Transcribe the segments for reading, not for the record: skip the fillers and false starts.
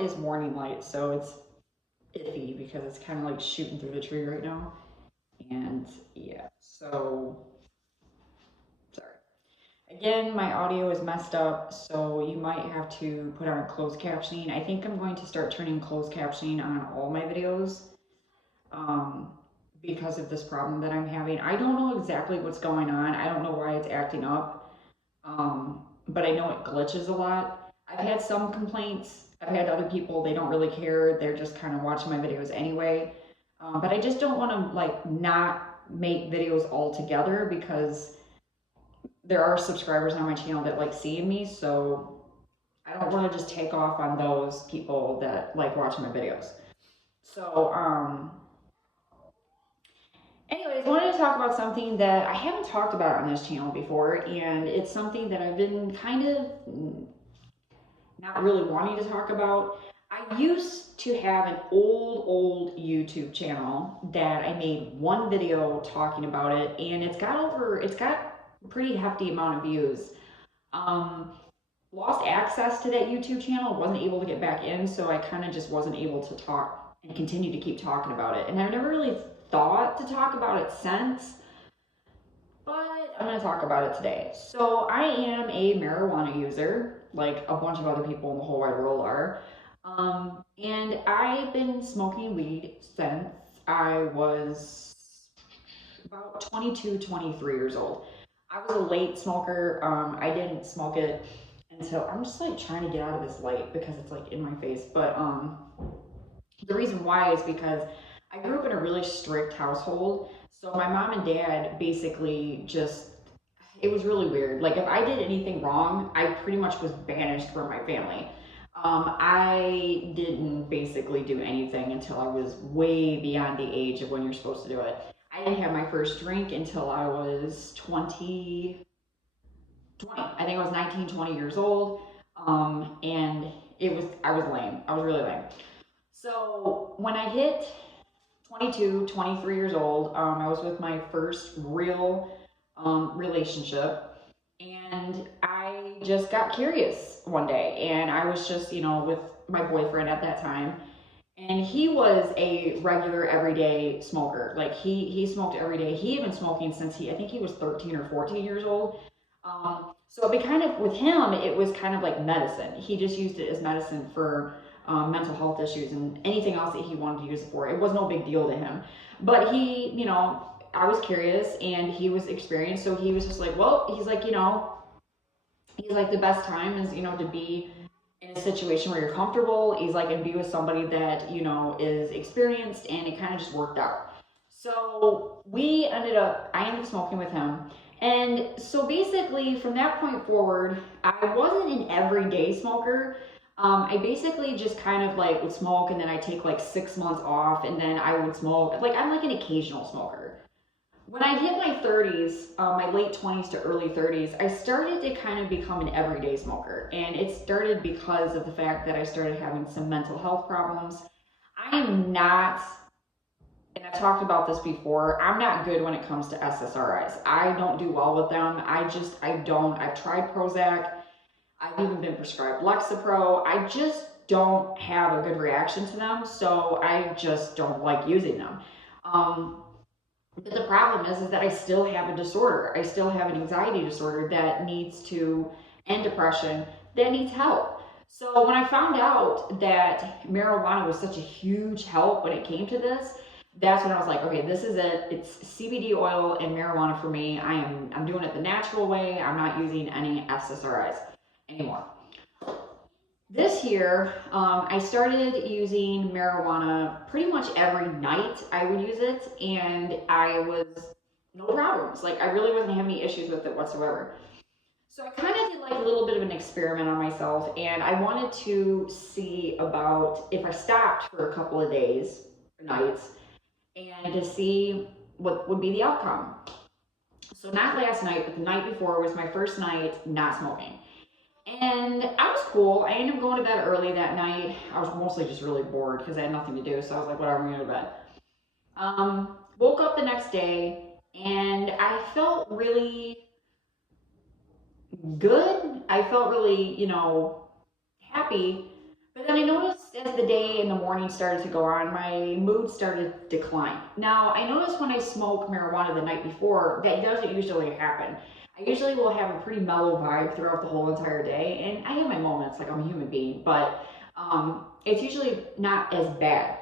is morning light, so it's iffy because it's kind of like shooting through the tree right now. And yeah, so sorry. Again, my audio is messed up, so you might have to put on closed captioning. I think I'm going to start turning closed captioning on all my videos um, because of this problem that I'm having. I don't know exactly what's going on. I don't know why it's acting up, but I know it glitches a lot. I've had some complaints. I've had other people, they don't really care. They're just kind of watching my videos anyway. But I just don't want to like not make videos altogether because there are subscribers on my channel that like seeing me, so I don't want to just take off on those people that like watching my videos. So, anyways, I wanted to talk about something that I haven't talked about on this channel before, and it's something that I've been kind of not really wanting to talk about. I used to have an old YouTube channel that I made one video talking about it, and it's got a pretty hefty amount of views. Um, Lost access to that YouTube channel, wasn't able to get back in, so I kind of just wasn't able to talk and continue to keep talking about it. And I've never really thought to talk about it since, but I'm going to talk about it today. So I am a marijuana user, like a bunch of other people in the whole wide world are. And I've been smoking weed since I was about 22, 23 years old. I was a late smoker. I didn't smoke it until I'm just like trying to get out of this light because it's like in my face. But the reason why is because I grew up in a really strict household. So my mom and dad basically just, it was really weird. Like if I did anything wrong, I pretty much was banished from my family. I didn't basically do anything until I was way beyond the age of when you're supposed to do it. I didn't have my first drink until I was 20. I think I was 19, 20 years old. And I was lame. I was really lame. So when I hit 22, 23 years old, I was with my first real relationship. And I just got curious one day. And I was just, with my boyfriend at that time. And he was a regular everyday smoker. Like he smoked every day. He had been smoking since I think he was 13 or 14 years old. So it be kind of, with him, it was kind of like medicine. He just used it as medicine for mental health issues and anything else that he wanted to use it for. It was no big deal to him. But he, I was curious and he was experienced. So he was just like, well, he's like, he's like, the best time is, to be in a situation where you're comfortable. He's like, and be with somebody that, is experienced, and it kind of just worked out. So I ended up smoking with him. And so basically from that point forward, I wasn't an everyday smoker. I basically just kind of like would smoke and then I'd take like 6 months off and then I would smoke. Like I'm like an occasional smoker. When I hit my 30s, my late 20s to early 30s, I started to kind of become an everyday smoker. And it started because of the fact that I started having some mental health problems. I am not, and I've talked about this before, I'm not good when it comes to SSRIs. I don't do well with them. I don't. I've tried Prozac. I've even been prescribed Lexapro. I just don't have a good reaction to them. So I just don't like using them. But the problem is that I still have a disorder. I still have an anxiety disorder that needs to, and depression, that needs help. So when I found out that marijuana was such a huge help when it came to this, that's when I was like, okay, this is it. It's CBD oil and marijuana for me. I'm doing it the natural way. I'm not using any SSRIs anymore. This year, I started using marijuana pretty much every night. I would use it, and I was no problems. Like I really wasn't having any issues with it whatsoever. So I kind of did like a little bit of an experiment on myself, and I wanted to see about if I stopped for a couple of days or nights, and to see what would be the outcome. So not last night, but the night before was my first night not smoking. And I was cool. I ended up going to bed early that night. I was mostly just really bored because I had nothing to do. So I was like, whatever, I'm going to go to bed. Woke up the next day and I felt really good. I felt really, happy. But then I noticed as the day and the morning started to go on, my mood started to decline. Now, I noticed when I smoke marijuana the night before, that doesn't usually happen. I usually will have a pretty mellow vibe throughout the whole entire day, and I have my moments, like I'm a human being, but it's usually not as bad.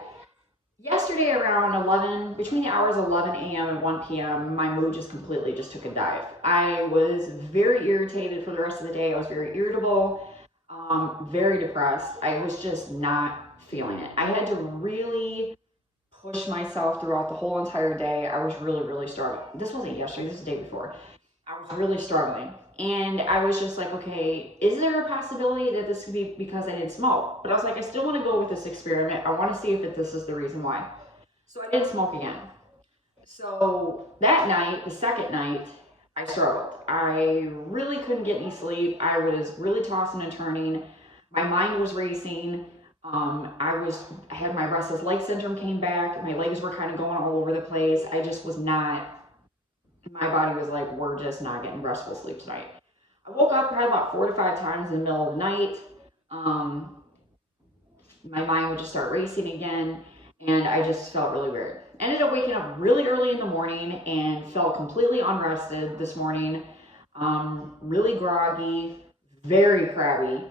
Yesterday around 11, between the hours 11 a.m. and 1 p.m., my mood just completely just took a dive. I was very irritated for the rest of the day. I was very irritable, very depressed. I was just not feeling it. I had to really push myself throughout the whole entire day. I was really, really struggling. This wasn't yesterday, this was the day before. I was really struggling. And I was just like, okay, is there a possibility that this could be because I didn't smoke? But I was like, I still want to go with this experiment. I want to see if this is the reason why. So I didn't smoke again. So that night, the second night, I struggled. I really couldn't get any sleep. I was really tossing and turning. My mind was racing. I had my restless leg syndrome came back. My legs were kind of going all over the place. I just was not, my body was like, we're just not getting restful sleep tonight. I woke up probably about 4 to 5 times in the middle of the night. Um, my mind would just start racing again, and I just felt really weird. Ended up waking up really early in the morning and felt completely unrested this morning. Really groggy, very crabby.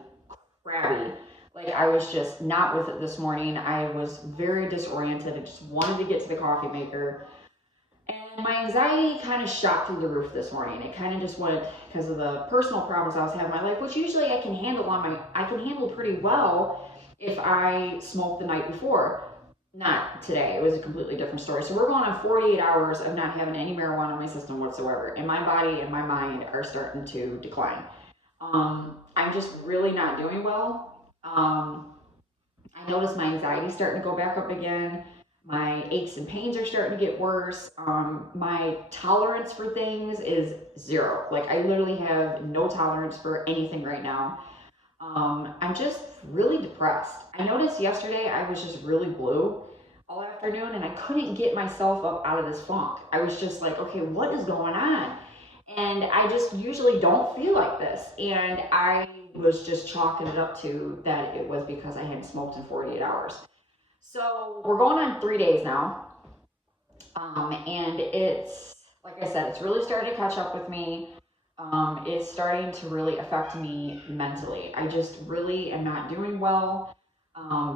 Like I was just not with it this morning. I was very disoriented. I just wanted to get to the coffee maker. And my anxiety kind of shot through the roof this morning. It kind of just went because of the personal problems I was having in my life, which usually I can handle pretty well if I smoked the night before. Not today. It was a completely different story. So we're going on 48 hours of not having any marijuana in my system whatsoever. And my body and my mind are starting to decline. I'm just really not doing well. I notice my anxiety starting to go back up again. My aches and pains are starting to get worse. My tolerance for things is zero. Like I literally have no tolerance for anything right now. I'm just really depressed. I noticed yesterday I was just really blue all afternoon and I couldn't get myself up out of this funk. I was just like, okay, what is going on? And I just usually don't feel like this. And I was just chalking it up to that it was because I hadn't smoked in 48 hours. So we're going on 3 days now. And it's, like I said, it's really starting to catch up with me. It's starting to really affect me mentally. I just really am not doing well.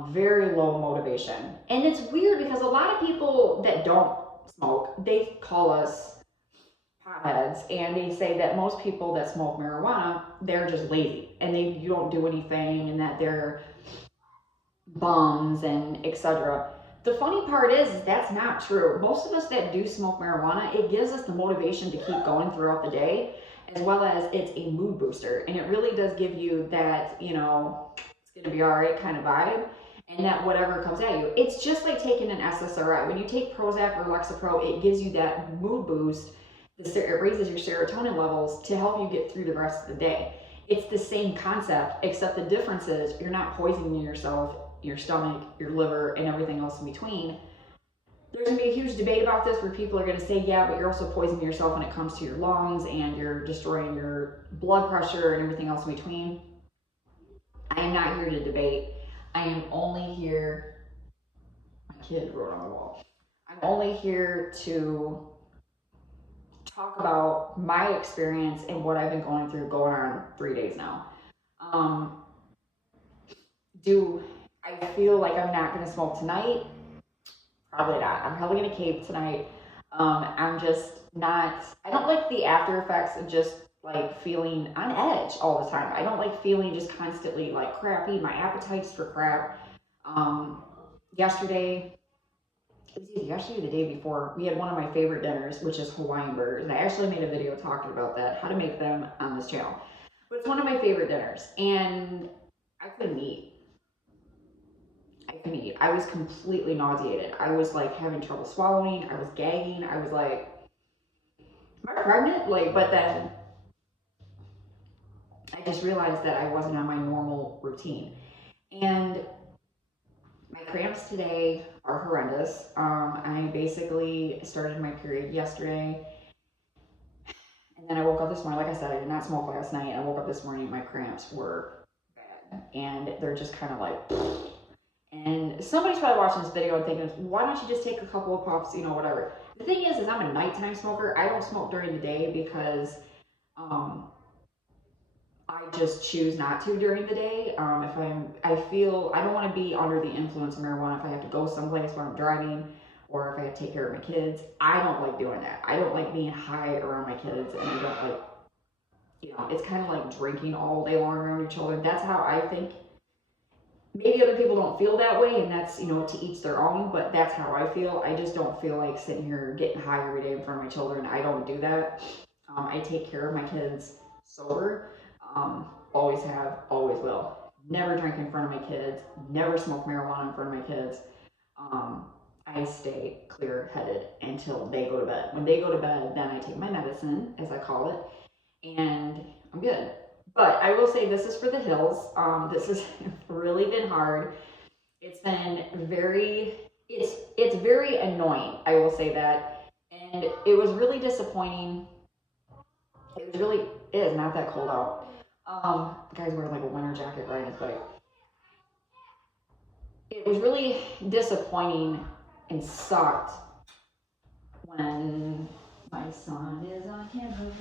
Very low motivation. And it's weird because a lot of people that don't smoke, they call us potheads, and they say that most people that smoke marijuana, they're just lazy and you don't do anything and that they're bums and etc. The funny part is that's not true. Most of us that do smoke marijuana, it gives us the motivation to keep going throughout the day, as well as it's a mood booster. And it really does give you that, it's going to be all right kind of vibe. And that whatever comes at you, it's just like taking an SSRI. When you take Prozac or Lexapro, it gives you that mood boost. It raises your serotonin levels to help you get through the rest of the day. It's the same concept, except the difference is you're not poisoning yourself, your stomach, your liver, and everything else in between. There's going to be a huge debate about this where people are going to say, yeah, but you're also poisoning yourself when it comes to your lungs and you're destroying your blood pressure and everything else in between. I am not here to debate. I am only here, my kid wrote on the wall. I'm only here to talk about my experience and what I've been going through going on 3 days now. Do I feel like I'm not going to smoke tonight? Probably not. I'm probably going to cave tonight. I'm just not, I don't like the after effects of just like feeling on edge all the time. I don't like feeling just constantly like crappy. My appetite's for crap. Yesterday, it was either yesterday or the day before, we had one of my favorite dinners, which is Hawaiian burgers. And I actually made a video talking about that, how to make them on this channel. But it's one of my favorite dinners. And I couldn't eat. I was completely nauseated. I was like having trouble swallowing. I was gagging. I was like, am I pregnant? Like, but then I just realized that I wasn't on my normal routine. And my cramps today are horrendous. I basically started my period yesterday. And then I woke up this morning. Like I said, I did not smoke last night. I woke up this morning, my cramps were bad. and they're just kind of like, and somebody's probably watching this video and thinking, why don't you just take a couple of puffs, you know, whatever. The thing is I'm a nighttime smoker. I don't smoke during the day because I just choose not to during the day. I feel I don't want to be under the influence of marijuana if I have to go someplace where I'm driving, or if I have to take care of my kids. I don't like doing that. I don't like being high around my kids, and I don't like, you know, it's kind of like drinking all day long around your children. That's how I think. Maybe other people don't feel that way, and that's, you know, to each their own, but that's how I feel. I just don't feel like sitting here getting high every day in front of my children. I don't do that. I take care of my kids sober. Always have, always will. Never drink in front of my kids. Never smoke marijuana in front of my kids. I stay clear-headed until they go to bed. When they go to bed, then I take my medicine, as I call it, and I'm good. But I will say this is for the hills. This has really been hard. It's been very, it's very annoying. I will say that. And it was really disappointing. It is not that cold out. The guy's wearing like a winter jacket riding his bike. It was really disappointing and sucked when my son is on camera.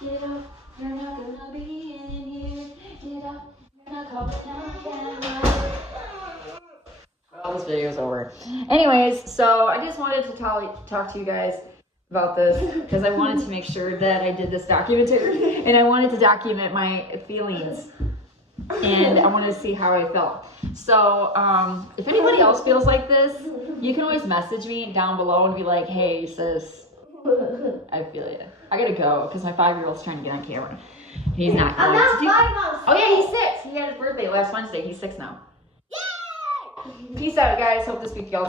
Get up, you're not gonna be in here. Get up, you're not coming on camera. Well, this video's over. Anyways, so I just wanted to talk to you guys about this because I wanted to make sure that I did this documentary, and I wanted to document my feelings, and I wanted to see how I felt. So if anybody else feels like this, you can always message me down below and be like, hey sis, I feel you. I gotta go because my 5-year-old's trying to get on camera. He's not. I'm not 5 months. Oh yeah, he's 6. He had his birthday last Wednesday. He's 6 now. Yay! Peace out, guys. Hope to speak to y'all soon.